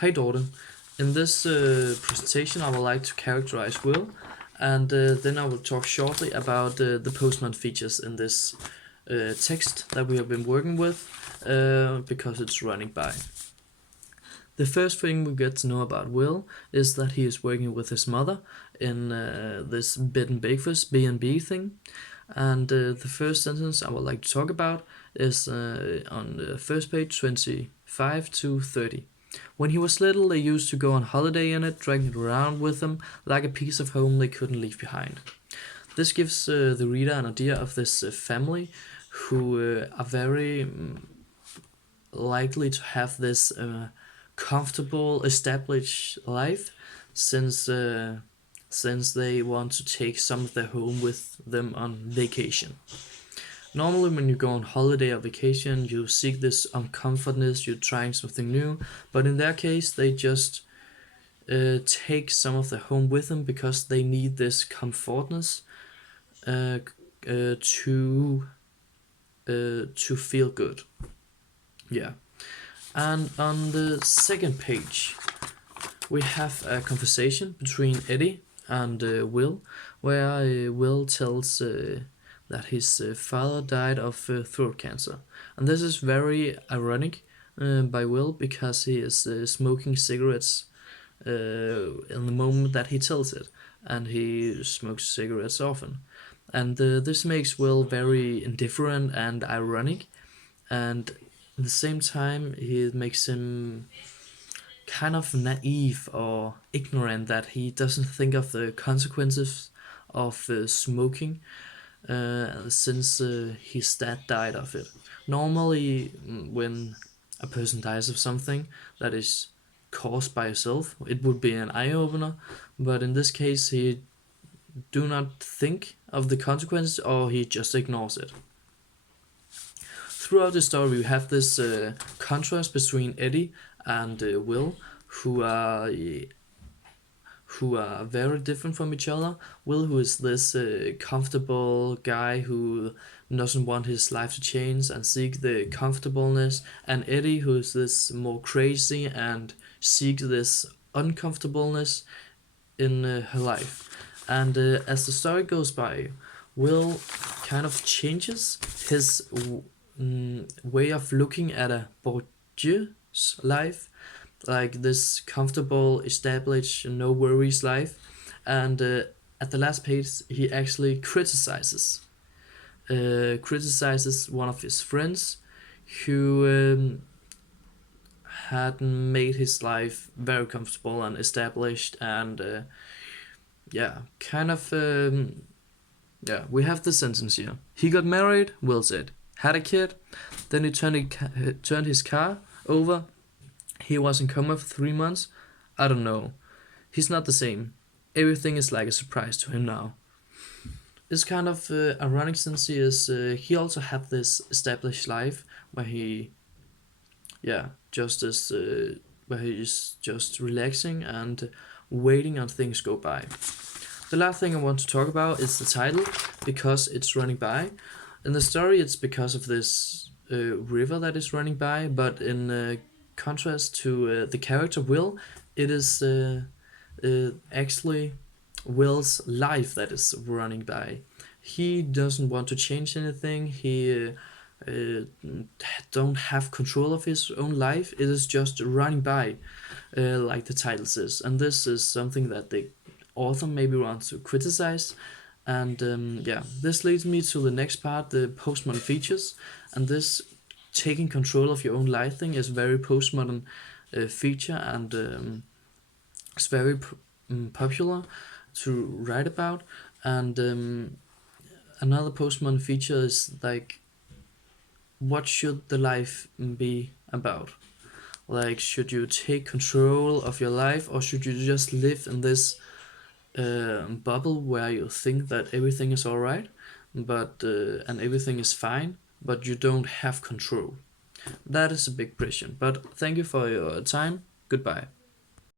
Hi Dorte. In this presentation I would like to characterize Will, and then I will talk shortly about the postman features in this text that we have been working with because it's running by. The first thing we get to know about Will is that he is working with his mother in this bed and breakfast B&B thing, and the first sentence I would like to talk about is on the first page 25 to 30. When he was little, they used to go on holiday in it, dragging it around with them like a piece of home they couldn't leave behind. This gives the reader an idea of this family who are very likely to have this comfortable, established life since they want to take some of their home with them on vacation. Normally, when you go on holiday or vacation, you seek this uncomfortness, you're trying something new, but in their case, they just take some of their home with them because they need this comfortness to feel good. Yeah. And on the second page, we have a conversation between Eddie and Will, where Will tells that his father died of throat cancer. And this is very ironic by Will because he is smoking cigarettes in the moment that he tells it, and he smokes cigarettes often. And this makes Will very indifferent and ironic, and at the same time, it makes him kind of naive or ignorant that he doesn't think of the consequences of smoking since his dad died of it. Normally, when a person dies of something that is caused by yourself, it would be an eye opener, but in this case, he do not think of the consequences or he just ignores it. Throughout the story, we have this contrast between Eddie and Will, who are very different from each other. Will, who is this comfortable guy who doesn't want his life to change and seek the comfortableness, and Eddie, who is this more crazy and seeks this uncomfortableness in her life. And as the story goes by, Will kind of changes his way of looking at a Bourdieu's life, like this comfortable, established, no worries life, and at the last page he actually criticizes one of his friends who had made his life very comfortable and established, and we have the sentence here. He got married, Will said, had a kid, then he turned his car over. He was in coma for 3 months. I don't know. He's not the same. Everything is like a surprise to him now. It's kind of ironic since he also had this established life where he is just relaxing and waiting on things go by. The last thing I want to talk about is the title, because it's running by. In the story, it's because of this river that is running by, but in contrast to the character Will, it is actually Will's life that is running by. He doesn't want to change anything. He don't have control of his own life. It is just running by, like the title says. And this is something that the author maybe wants to criticize. And this leads me to the next part, the postmodern features. And this taking control of your own life thing is very postmodern feature, and it's very popular to write about. And another postmodern feature is like, what should the life be about? Like, should you take control of your life, or should you just live in this bubble where you think that everything is alright, but and everything is fine, but you don't have control? That is a big question. But thank you for your time. Goodbye.